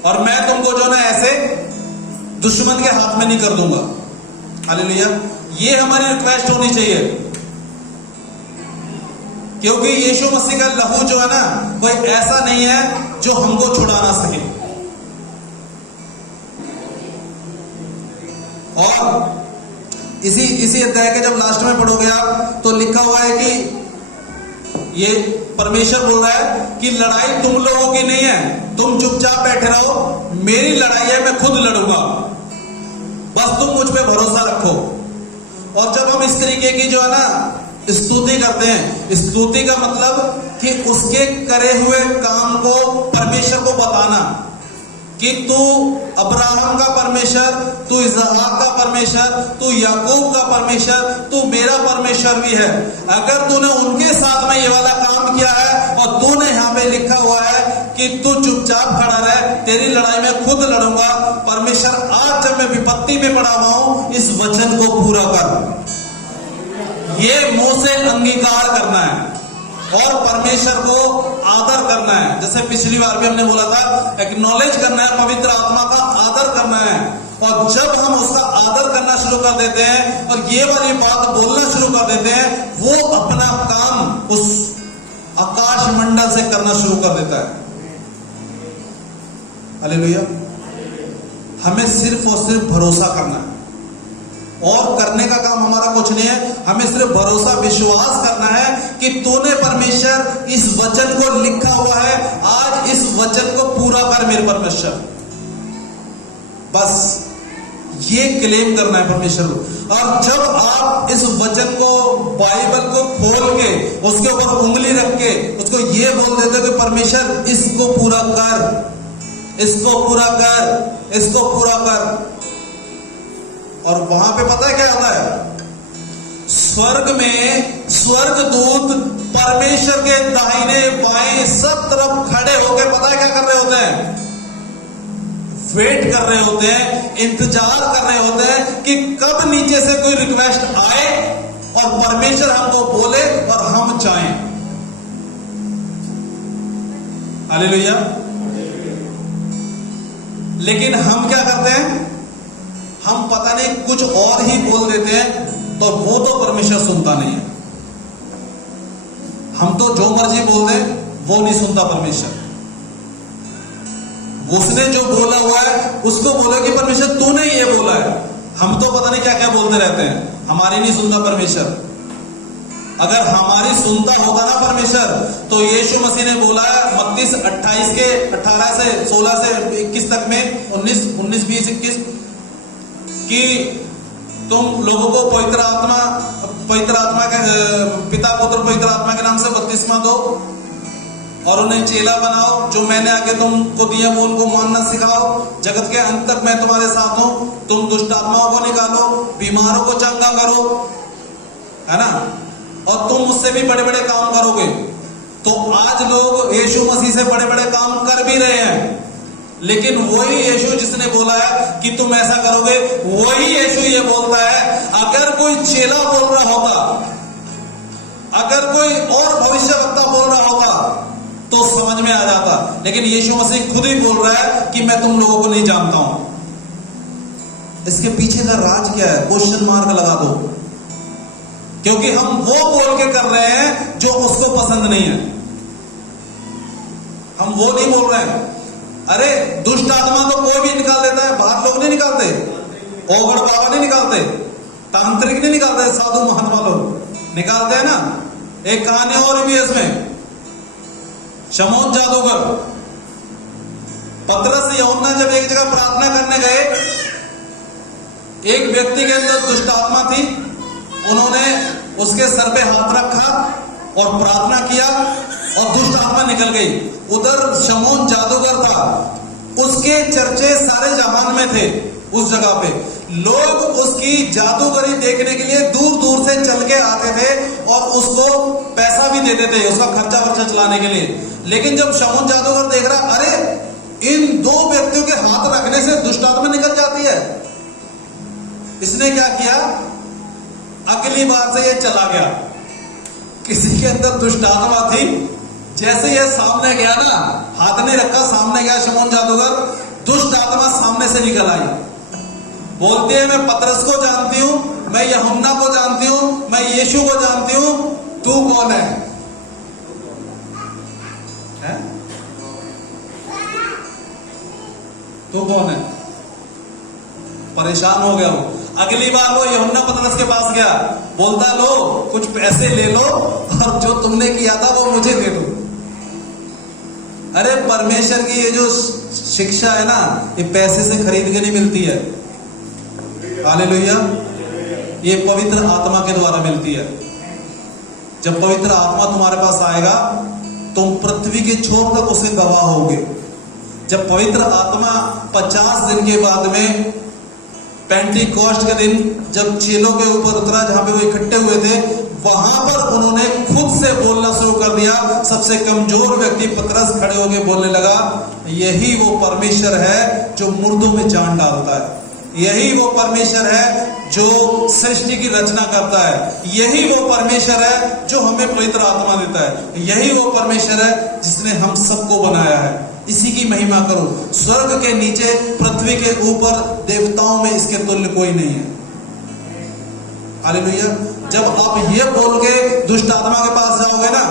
और मैं तुमको जो ना ऐसे दुश्मन के हाथ में नहीं कर दूंगा। हालेलुया। ये हमारी रिक्वेस्ट होनी चाहिए, क्योंकि यीशु मसीह का लहू जो है ना कोई ऐसा नहीं है जो हमको छुड़ा ना सके। और इसी अध्याय के जब लास्ट में पढ़ोगे आप तो लिखा हुआ है कि ये परमेश्वर बोल रहा है कि लड़ाई तुम लोगों की नहीं है, तुम चुपचाप बैठे रहो, मेरी लड़ाई है, मैं खुद लड़ूंगा, बस तुम मुझ पे भरोसा रखो। और जब हम इस तरीके की जो है ना स्तुति करते हैं। स्तुति का मतलब कि उसके करे हुए काम को परमेश्वर को बताना कि तू अब्राहम का परमेश्वर, तू इसहाक का परमेश्वर, तू याकूब का परमेश्वर, तू मेरा परमेश्वर भी है। अगर तूने उनके साथ में ये वाला काम किया है और तूने यहाँ पे लिखा हुआ है कि तू चुपचाप खड़ा रहे, तेरी लड़ाई में खुद लड़ूंगा, परमेश्वर आज जब मैं विपत्ति में पड़ा हुआ हूं, इस वचन को पूरा कर। ये मुंह से अंगीकार करना है और परमेश्वर को आदर करना है। जैसे पिछली बार भी हमने बोला था, एक्नॉलेज करना है, पवित्र आत्मा का आदर करना है। और जब हम उसका आदर करना शुरू कर देते हैं और ये वाली बात बोलना शुरू कर देते हैं, वो अपना काम उस आकाश मंडल से करना शुरू कर देता है। हालेलुया। हमें सिर्फ और सिर्फ भरोसा करना है और करने का काम हमारा कुछ नहीं है। हमें सिर्फ भरोसा, विश्वास करना है कि तूने परमेश्वर इस वचन को लिखा हुआ है, आज इस वचन को पूरा कर मेरे परमेश्वर। बस ये क्लेम करना है परमेश्वर को। और जब आप इस वचन को, बाइबल को खोल के उसके ऊपर उंगली रख के उसको ये बोल देते हो कि परमेश्वर इसको पूरा कर, इसको पूरा कर, इसको पूरा कर, और वहां पे पता है क्या होता है? स्वर्ग में स्वर्गदूत परमेश्वर के दाहिने बाएं सब तरफ खड़े होकर पता है क्या कर रहे होते हैं? वेट कर रहे होते हैं, इंतजार कर रहे होते हैं कि कब नीचे से कोई रिक्वेस्ट आए और परमेश्वर हमको बोले और हम जाएं। हालेलुया। लेकिन हम क्या करते हैं? हम पता नहीं कुछ और ही बोल देते हैं, तो वो तो परमेश्वर सुनता नहीं है। हम तो जो मर्जी बोल दें, वो नहीं सुनता परमेश्वर। उसने जो बोला हुआ है उसको बोला कि परमेश्वर तूने ये बोला है। हम तो पता नहीं क्या क्या बोलते रहते हैं, हमारी नहीं सुनता परमेश्वर। अगर हमारी सुनता होगा ना परमेश्वर, तो यीशु मसीह ने बोला है मत्ती 28 के 18 से 16 से 21 तक में, 19, 20, 21, कि तुम लोगों को पवित्र आत्मा के पिता, पुत्र, पवित्र आत्मा के नाम से बपतिस्मा दो और उन्हें चेला बनाओ। जो मैंने आगे तुमको दिया वो उनको मानना सिखाओ। जगत के अंत तक मैं तुम्हारे साथ हूं। तुम दुष्ट आत्माओं को निकालो, बीमारों को चंगा करो, है ना, और तुम मुझसे भी बड़े बड़े काम करोगे। तो आज लोग यीशु मसीह से बड़े बड़े काम कर भी रहे हैं, लेकिन वही यीशु जिसने बोला है कि तुम ऐसा करोगे, वही यीशु ये बोलता है। अगर कोई चेला बोल रहा होगा, अगर कोई और भविष्यवक्ता बोल रहा होगा तो समझ में आ जाता, लेकिन यीशु मसीह खुद ही बोल रहा है कि मैं तुम लोगों को नहीं जानता हूं। इसके पीछे का राज क्या है? क्वेश्चन मार्क लगा दो, क्योंकि हम वो बोल के कर रहे हैं जो उसको पसंद नहीं है। हम वो नहीं बोल रहे हैं। अरे दुष्ट आत्मा तो कोई भी निकाल देता है, बाहर लोग नहीं निकालते, ओगड़ बाबा नहीं निकालते, तांत्रिक नहीं निकालते, साधु महात्मा लोग निकालते हैं ना। एक कहानी और भी है इसमें, शमौन जादूगर। पतरस यूहन्ना जब एक जगह प्रार्थना करने गए, एक व्यक्ति के अंदर दुष्ट आत्मा थी, उन्होंने उसके सर पे हाथ रखा और प्रार्थना किया और दुष्ट आत्मा निकल गई। उधर शमौन जादूगर था, उसके चर्चे सारे जहान में थे। उस जगह पे लोग उसकी जादूगरी देखने के लिए दूर दूर से चल के आते थे और उसको पैसा भी देते थे उसका खर्चा चलाने के लिए। लेकिन जब शमौन जादूगर देख रहा, अरे इन दो व्यक्तियों के हाथ रखने से दुष्ट आत्मा निकल जाती है, इसने क्या किया? अगली बार से ये चला गया। किसी के अंदर दुष्ट आत्मा थी, जैसे ये सामने गया ना, हाथ नहीं रखा, सामने गया शमौन जादूगर, दुष्ट आत्मा सामने से निकल आई। बोलती है मैं पतरस को जानती हूं, मैं यूहन्ना को जानती हूं, मैं यीशु को जानती हूं, तू कौन है? तू कौन है? परेशान हो गया वो। अगली बार वो यूहन्ना पतरस के पास गया, बोलता लो कुछ पैसे ले लो और जो तुमने किया था वो मुझे दे दो। अरे परमेश्वर की ये जो शिक्षा है ना, ये पैसे से खरीद के नहीं मिलती है। हालेलुया। ये पवित्र आत्मा के द्वारा मिलती है। जब पवित्र आत्मा तुम्हारे पास आएगा तुम पृथ्वी के छोर तक उसे गवाह होगे। जब पवित्र आत्मा 50 दिन के बाद में पेंटिकॉस्ट के दिन जब चेलों के ऊपर उतरा, जहां पे वो इकट्ठे हुए थे, वहां पर उन्होंने खुद से बोलना शुरू कर दिया। सबसे कमजोर व्यक्ति पतरस खड़े होकर बोलने लगा, यही वो परमेश्वर है जो मुर्दों में जान डालता है, यही वो परमेश्वर है जो सृष्टि की रचना करता है, यही वो परमेश्वर है जो हमें पवित्र आत्मा देता है, यही वो परमेश्वर है जिसने हम सबको बनाया है। इसी की महिमा करो। स्वर्ग के नीचे, पृथ्वी के ऊपर, देवताओं में इसके तुल्य कोई नहीं है। हालेलुया। जब आप ये बोल के दुष्ट आत्मा के पास जाओगे ना,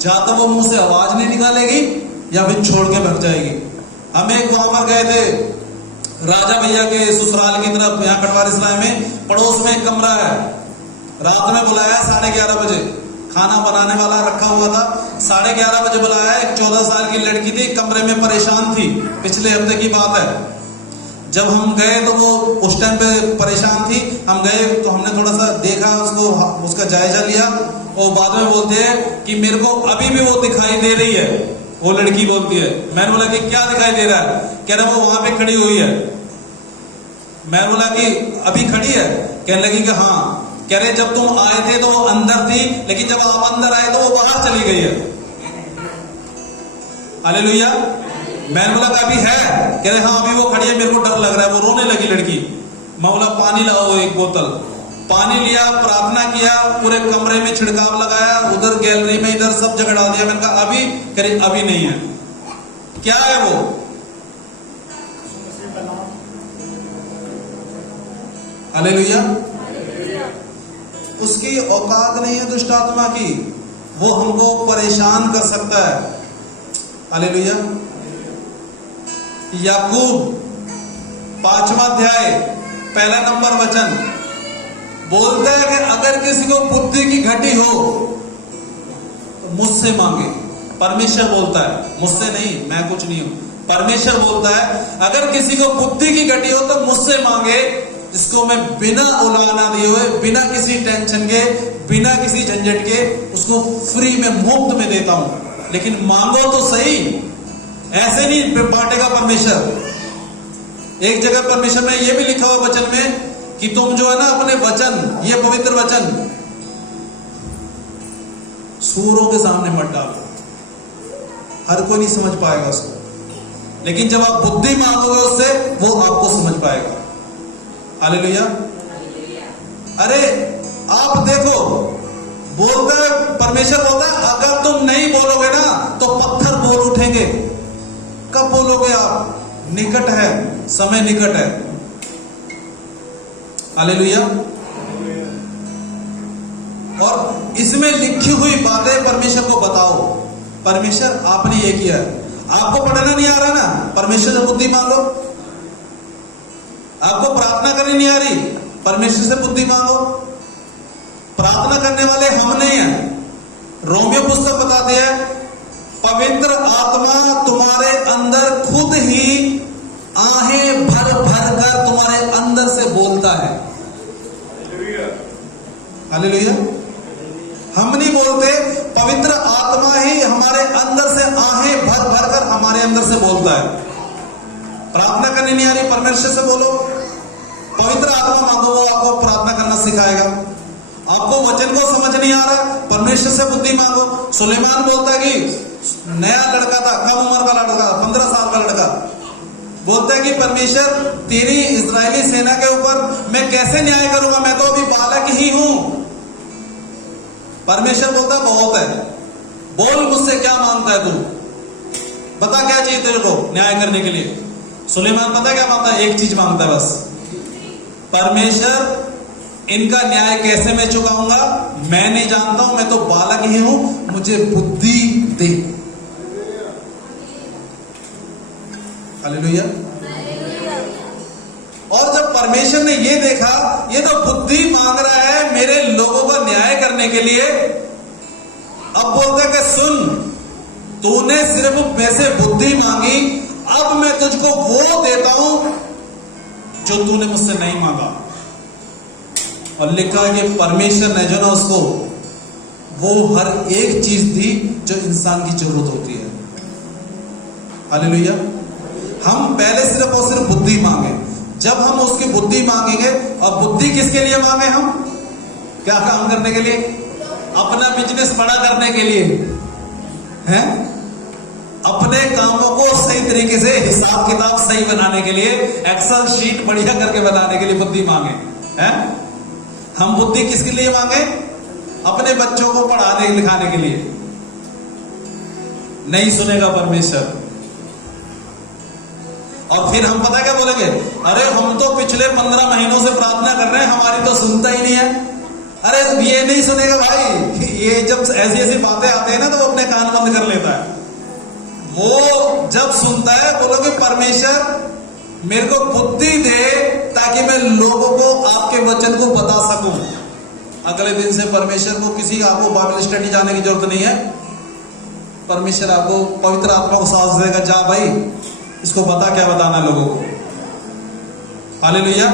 या तो वो मुंह से आवाज नहीं निकालेगी या फिर छोड़ के भाग जाएगी। हम एक गांव में गए थे, राजा भैया के ससुराल की तरफ, यहाँ कटवार इस्लाम में पड़ोस में एक कमरा है। रात में बुलाया 11:30 बजे, खाना बनाने वाला रखा हुआ था। 11:30 बजे बुलाया। एक 14 साल की लड़की थी, कमरे में परेशान थी, पिछले हफ्ते की बात है। जब हम गए तो वो उस टाइम पे परेशान थी। हम गए तो हमने थोड़ा सा देखा उसको, उसका जायजा लिया, और बाद में बोलते हैं कि मेरे को अभी भी वो दिखाई दे रही है। वो लड़की बोलती है, मैंने बोला कि क्या दिखाई दे रहा है? कह रहा वो वहां पे खड़ी हुई है। मैं बोला कि अभी खड़ी है? कहने लगी कि हाँ। कह रहे जब तुम आए थे तो वो अंदर थी, लेकिन जब आप अंदर आए तो वो बाहर चली गई है। हालेलुया। मैंने बोला कि अभी है? कह रहे हाँ अभी वो खड़ी है, मेरे को डर लग रहा है। वो रोने लगी लड़की। मैं बोला पानी लाओ, एक बोतल पानी लिया, प्रार्थना किया, पूरे कमरे में छिड़काव लगाया, उधर गैलरी में, इधर सब जगह डाल दिया। मैंने कहा अभी? कह रही अभी नहीं है। क्या है वो? हालेलुया। उसकी औकात नहीं है दुष्ट आत्मा की, वो हमको परेशान कर सकता है। हालेलुया। याकूब 5वां अध्याय 1 नंबर वचन बोलता है कि अगर किसी को बुद्धि की घटी हो तो मुझसे मांगे। परमेश्वर बोलता है, मुझसे नहीं, मैं कुछ नहीं हूं। परमेश्वर बोलता है अगर किसी को बुद्धि की घटी हो तो मुझसे मांगे, जिसको मैं बिना उलाहना दिए हुए, बिना किसी टेंशन के, बिना किसी झंझट के उसको फ्री में, मुफ्त में देता हूं। लेकिन मांगो तो सही, ऐसे नहीं बांटेगा परमेश्वर। एक जगह परमेश्वर में यह भी लिखा हुआ वचन में कि तुम जो है ना अपने वचन, ये पवित्र वचन सूरों के सामने मत डालो। हर कोई नहीं समझ पाएगा उसको, लेकिन जब आप बुद्धि मांगोगे उससे, वो आपको समझ पाएगा। हालेलुया। अरे आप देखो, बोलते परमेश्वर बोलता है अगर तुम नहीं बोलोगे ना तो पत्थर बोल उठेंगे। कब बोलोगे आप? निकट है, समय निकट है। हालेलुया। और इसमें लिखी हुई बातें परमेश्वर को बताओ। परमेश्वर आपने ये किया है। आपको पढ़ना नहीं आ रहा ना, परमेश्वर से बुद्धि मांगो। आपको प्रार्थना करनी नहीं आ रही, परमेश्वर से बुद्धि मांगो। प्रार्थना करने वाले हम नहीं हैं। रोमियो पुस्तक बताते हैं पवित्र आत्मा तुम्हारे अंदर खुद ही आहें भर भर कर तुम्हारे अंदर से बोलता है। हालेलुया। हम नहीं बोलते, पवित्र आत्मा ही हमारे अंदर से आहें भर भर कर हमारे अंदर से बोलता है। प्रार्थना करनी नहीं आ रही, परमेश्वर से बोलो। पवित्र आत्मा मांगो, वो आपको प्रार्थना करना सिखाएगा। आपको वचन को समझ नहीं आ रहा, परमेश्वर से बुद्धि मांगो। सुलेमान बोलता है कि नया लड़का था, कम उम्र का लड़का, 15 साल का लड़का, बोलता है कि परमेश्वर तेरी इस्राएली सेना के ऊपर मैं कैसे न्याय करूंगा, मैं तो अभी बालक ही हूं। परमेश्वर बोलता बहुत है, बोल मुझसे क्या मांगता है तू, बता क्या चाहिए तेरे को न्याय करने के लिए। सुलेमान पता क्या मांगता है? एक चीज मांगता है बस, परमेश्वर इनका न्याय कैसे मैं चुकाऊंगा मैं नहीं जानता हूं, मैं तो बालक ही हूं, मुझे बुद्धि दे। हालेलुया। और जब परमेश्वर ने ये देखा ये तो बुद्धि मांग रहा है मेरे लोगों का न्याय करने के लिए, अब बोलता है कि सुन, तूने सिर्फ वैसे बुद्धि मांगी, अब मैं तुझको वो देता हूं जो तूने मुझसे नहीं मांगा। और लिखा कि परमेश्वर ने जो ना उसको वो हर एक चीज दी जो इंसान की जरूरत होती है। हालेलुया। हम पहले सिर्फ और सिर्फ बुद्धि मांगे। जब हम उसकी बुद्धि मांगेंगे, और बुद्धि किसके लिए मांगे हम? क्या काम करने के लिए? अपना बिजनेस बड़ा करने के लिए हैं, अपने कामों को सही तरीके से हिसाब किताब सही बनाने के लिए, एक्सेल शीट बढ़िया करके बनाने के लिए बुद्धि मांगे हैं। हम बुद्धि किसके लिए मांगे? अपने बच्चों को पढ़ाने लिखाने के लिए। नहीं सुनेगा परमेश्वर। और फिर हम पता क्या बोलेंगे? अरे हम तो पिछले 15 महीनों से प्रार्थना कर रहे हैं, हमारी तो सुनता ही नहीं है। अरे ये नहीं सुनेगा भाई। ये जब ऐसी ऐसी बातें आते हैं ना, तो वो अपने कान बंद कर लेता है। वो जब सुनता है, बोलोगे परमेश्वर मेरे को बुद्धि दे ताकि मैं लोगों को आपके वचन को बता सकूं। अगले दिन से परमेश्वर को किसी आपको बाइबल स्टडी जाने की जरूरत नहीं है। परमेश्वर आपको पवित्र आत्मा को साहस देगा, जा भाई इसको बता क्या बताना लोगों को। हालेलुया।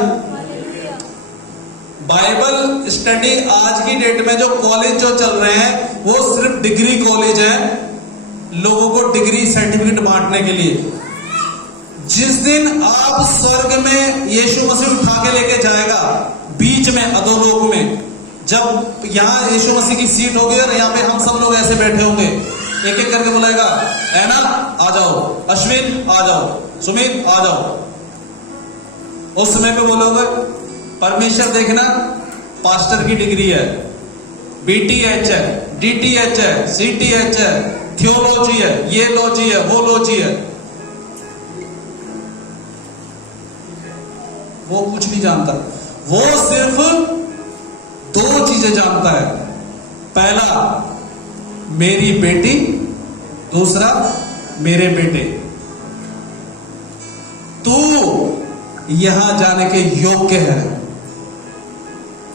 बाइबल स्टडी आज की डेट में जो कॉलेज जो चल रहे हैं वो सिर्फ डिग्री कॉलेज है, लोगों को डिग्री सर्टिफिकेट बांटने के लिए। जिस दिन आप स्वर्ग में यीशु मसीह उठा के लेके जाएगा, बीच में अधोलोक में, जब यहाँ यीशु मसीह की सीट होगी और यहाँ पे हम सब लोग ऐसे बैठे होंगे, एक एक करके बुलाएगा, ऐना आ जाओ, अश्विन आ जाओ, सुमित आ जाओ। उस समय पे बोलोगे परमेश्वर देखना पास्टर की डिग्री है, BTH है, DTH है, CTH है, थियोलॉजी है, ये लॉजी है, वो लॉजी है। वो कुछ नहीं जानता। वो सिर्फ 2 चीजें जानता है। पहला मेरी बेटी, दूसरा मेरे बेटे। तू यहां जाने के योग्य है,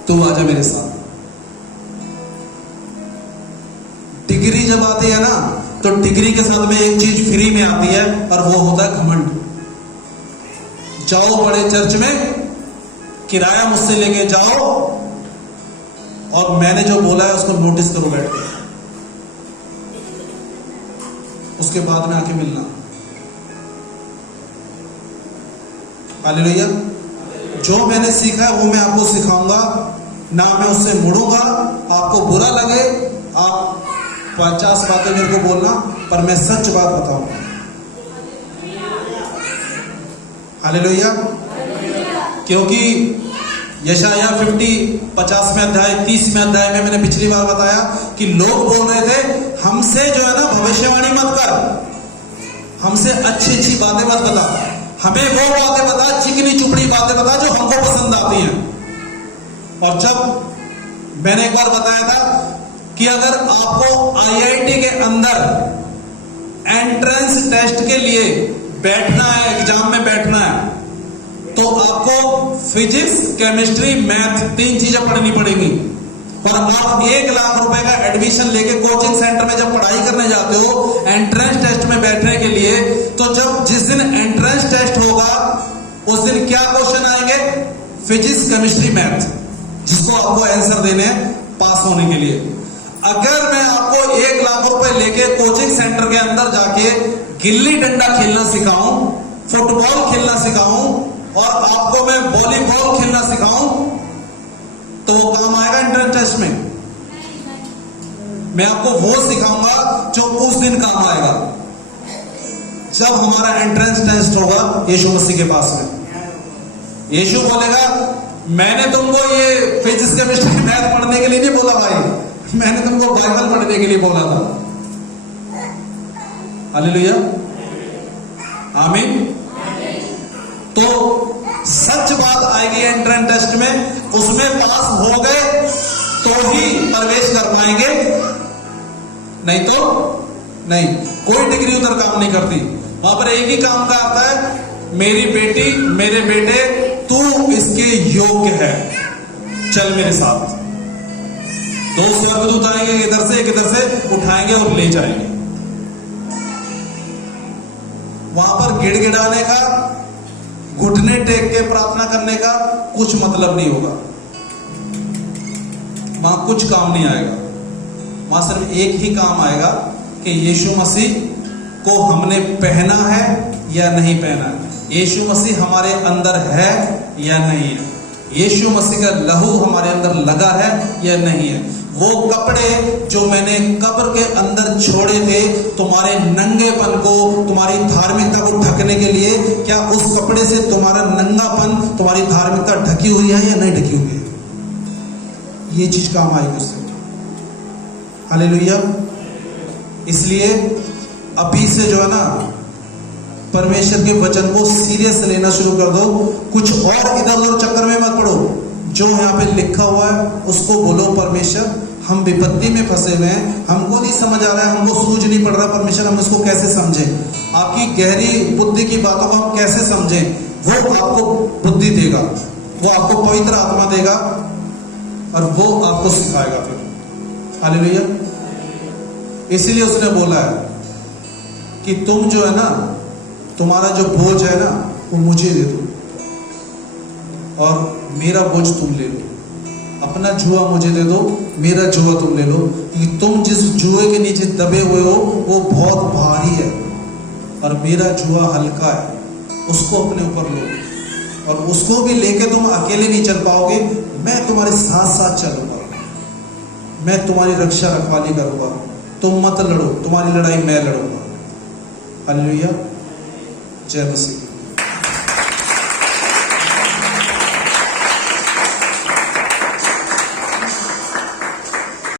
तू आजा मेरे साथ। डिग्री जब आती है ना, तो डिग्री के साथ में एक चीज फ्री में आती है, और वो होता है घमंड। जाओ बड़े चर्च में, किराया मुझसे लेके जाओ, और मैंने जो बोला है उसको नोटिस करो बैठ के, उसके बाद में आके मिलना। हालेलुया। जो मैंने सीखा है वो मैं आपको सिखाऊंगा, ना मैं उससे मुड़ूंगा। आपको बुरा लगे, आप 50 बातें मेरे को बोलना, पर मैं सच बात बताऊंगा। हालेलुया। क्योंकि यशाया 50वें अध्याय 30वें अध्याय में मैंने पिछली बार बताया कि लोग बोल रहे थे हमसे जो है ना भविष्यवाणी मत कर, हमसे अच्छी अच्छी बातें मत बता, हमें वो बातें बता, चिकनी चुपड़ी बातें बता जो हमको पसंद आती हैं। और जब मैंने एक बार बताया था कि अगर आपको IIT के अंदर एंट्रेंस टेस्ट के लिए बैठना है, एग्जाम में बैठना है, तो आपको फिजिक्स, केमिस्ट्री, मैथ 3 चीजें पढ़नी पड़ेंगी। और आप 1 लाख रुपए का एडमिशन लेके कोचिंग सेंटर में जब पढ़ाई करने जाते हो एंट्रेंस टेस्ट में बैठने के लिए, तो जब जिस दिन एंट्रेंस टेस्ट होगा उस दिन क्या क्वेश्चन आएंगे? फिजिक्स, केमिस्ट्री, मैथ, जिसको आपको आंसर देने हैं पास होने के लिए। अगर मैं आपको 1 लाख रुपए लेके कोचिंग सेंटर के अंदर जाके गिल्ली डंडा खेलना सिखाऊं, फुटबॉल खेलना सिखाऊं, और आपको मैं वॉलीबॉल खेलना सिखाऊं, तो वो काम आएगा एंट्रेंस टेस्ट में? मैं आपको वो सिखाऊंगा जो उस दिन काम आएगा, जब हमारा एंट्रेंस टेस्ट होगा यीशु मसीह के पास में। यीशु बोलेगा मैंने तुमको ये फिजिक्स, केमिस्ट्री, मैथ पढ़ने के लिए नहीं बोला भाई, मैंने तुमको बाइबल पढ़ने के लिए बोला था। हालेलुया, आमीन। तो सच बात आएगी एंट्रेंस टेस्ट में, उसमें पास हो गए तो ही प्रवेश कर पाएंगे, नहीं तो नहीं। कोई डिग्री उधर काम नहीं करती। वहां पर एक ही काम का आता है, मेरी बेटी, मेरे बेटे, तू इसके योग्य है, चल मेरे साथ। 2 स्वर्गदूत आएंगे, इधर से एक इधर से उठाएंगे और ले जाएंगे। वहां पर गिड़गिड़ाने का, घुटने टेक के प्रार्थना करने का कुछ मतलब नहीं होगा। वहां कुछ काम नहीं आएगा। वहां सिर्फ एक ही काम आएगा कि यीशु मसीह को हमने पहना है या नहीं पहना है, यीशु मसीह हमारे अंदर है या नहीं है, यीशु मसीह का लहू हमारे अंदर लगा है या नहीं है। वो कपड़े जो मैंने कब्र के अंदर छोड़े थे तुम्हारे नंगेपन को, तुम्हारी धार्मिकता को ढकने के लिए, क्या उस कपड़े से तुम्हारा नंगापन, तुम्हारी धार्मिकता ढकी हुई है या नहीं ढकी हुई है? ये चीज काम आएगी उससे। हालेलुया। इसलिए अभी से जो है ना, परमेश्वर के वचन को सीरियस लेना शुरू कर दो। कुछ और इधर उधर चक्कर में मत पड़ो। जो यहाँ पे लिखा हुआ है उसको बोलो, परमेश्वर हम विपत्ति में फंसे हुए हैं, हमको नहीं समझ आ रहा है, हमको सूझ नहीं पड़ रहा, परमेश्वर हम इसको कैसे समझें, आपकी गहरी बुद्धि की बातों को हम कैसे समझें। वो आपको बुद्धि देगा, वो आपको पवित्र आत्मा देगा और वो आपको सिखाएगा फिर। हालेलुया। इसीलिए उसने बोला है कि तुम जो है ना, तुम्हारा जो बोझ है ना वो मुझे दे दो और मेरा बोझ तुम ले लो। अपना जुआ मुझे दे दो, मेरा जुआ तुम ले लो, क्योंकि तुम जिस जुए के नीचे दबे हुए हो वो बहुत भारी है और मेरा जुआ हल्का है, उसको अपने ऊपर लो। और उसको भी लेके तुम अकेले नहीं चल पाओगे, मैं तुम्हारे साथ साथ चलूंगा, मैं तुम्हारी रक्षा रखवाली करूंगा, तुम मत लड़ो, तुम्हारी लड़ाई मैं लड़ूंगा। हालेलुया। जय मसीह।